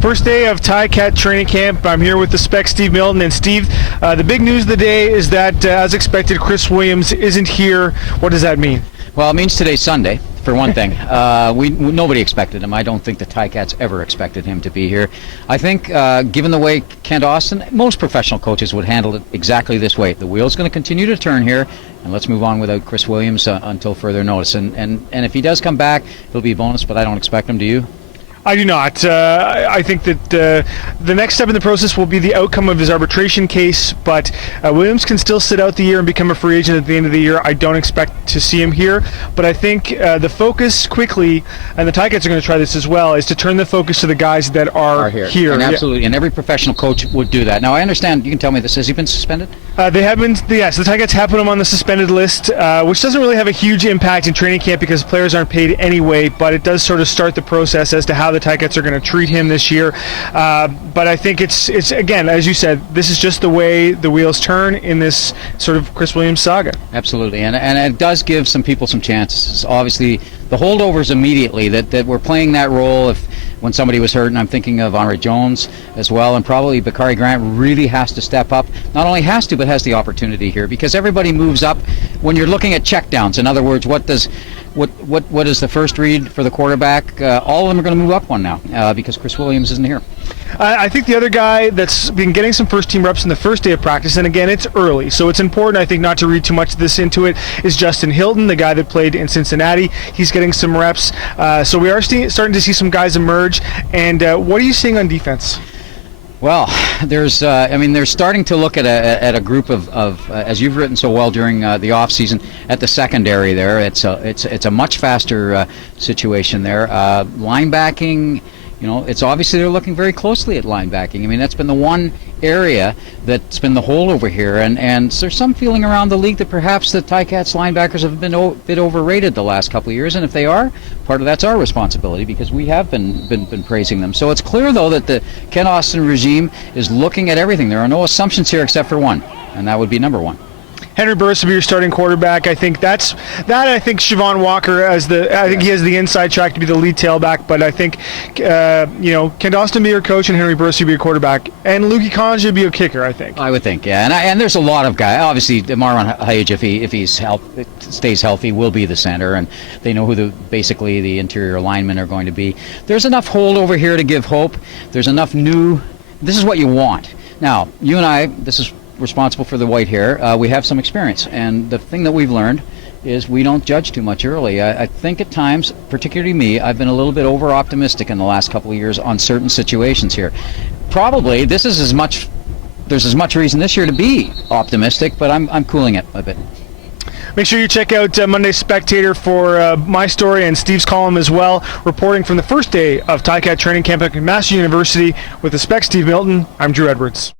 First day of Ticats training camp. I'm here with the Spec Steve Milton. And Steve, the big news of the day is that, as expected, Chris Williams isn't here. What does that mean? Well, it means today's Sunday, for one thing. Nobody expected him. I don't think the Ticats ever expected him to be here. I think, given the way Kent Austin, most professional coaches would handle it exactly this way. The wheel's going to continue to turn here, and let's move on without Chris Williams until further notice. And if he does come back, it'll be a bonus, but I don't expect him. Do you? I do not. I think that the next step in the process will be the outcome of his arbitration case, but Williams can still sit out the year and become a free agent at the end of the year. I don't expect to see him here, but I think the focus quickly, and the Ticats are going to try this as well, is to turn the focus to the guys that are here. And absolutely, and every professional coach would do that. Now, I understand, you can tell me this, has he been suspended? They have been, yes, the Ticats have put him on the suspended list, which doesn't really have a huge impact in training camp because players aren't paid anyway, but it does sort of start the process as to how the Ticats are going to treat him this year. But I think it's again, as you said, this is just the way the wheels turn in this sort of Chris Williams saga. Absolutely, and it does give some people some chances. Obviously, the holdovers immediately that were playing that role when somebody was hurt, and I'm thinking of Andre Jones as well, and probably Bakari Grant really has to step up. Not only has to, but has the opportunity here, because everybody moves up when you're looking at checkdowns. In other words, what is the first read for the quarterback? All of them are going to move up one now because Chris Williams isn't here. I think the other guy that's been getting some first-team reps in the first day of practice, and again, it's early, so it's important, I think, not to read too much of this into it, is Justin Hilton, the guy that played in Cincinnati. He's getting some reps. So we are starting to see some guys emerge. And what are you seeing on defense? Well, they're starting to look at a group of as you've written so well during the off season, at the secondary there. It's a much faster situation there. Linebacking, it's obviously they're looking very closely at linebacking. I mean, that's been the one area that's been the holdover here, and there's some feeling around the league that perhaps the Ticats linebackers have been a bit overrated the last couple of years, and if they are, part of that's our responsibility because we have been praising them. So it's clear, though, that the Kent Austin regime is looking at everything. There are no assumptions here except for one, and that would be number one. Henry Burris will be your starting quarterback. I think I think Siobhan Walker I think he has the inside track to be the lead tailback, but I think Kent Austin be your coach and Henry Burris will be your quarterback, and Lukey Collins should be your kicker. I think. I would think, yeah, and there's a lot of guys. Obviously, Marwan Hage, if he stays healthy, will be the center, and they know who basically the interior linemen are going to be. There's enough holdover here to give hope. There's enough new. This is what you want. Now, you and I, this is responsible for the white hair, we have some experience, and the thing that we've learned is we don't judge too much early. I think at times, particularly me, I've been a little bit over optimistic in the last couple of years on certain situations here. Probably there's as much reason this year to be optimistic, but I'm cooling it a bit. Make sure you check out Monday's Spectator for my story and Steve's column as well, reporting from the first day of Ticat training camp at McMaster University with the Spec Steve Milton. I'm Drew Edwards.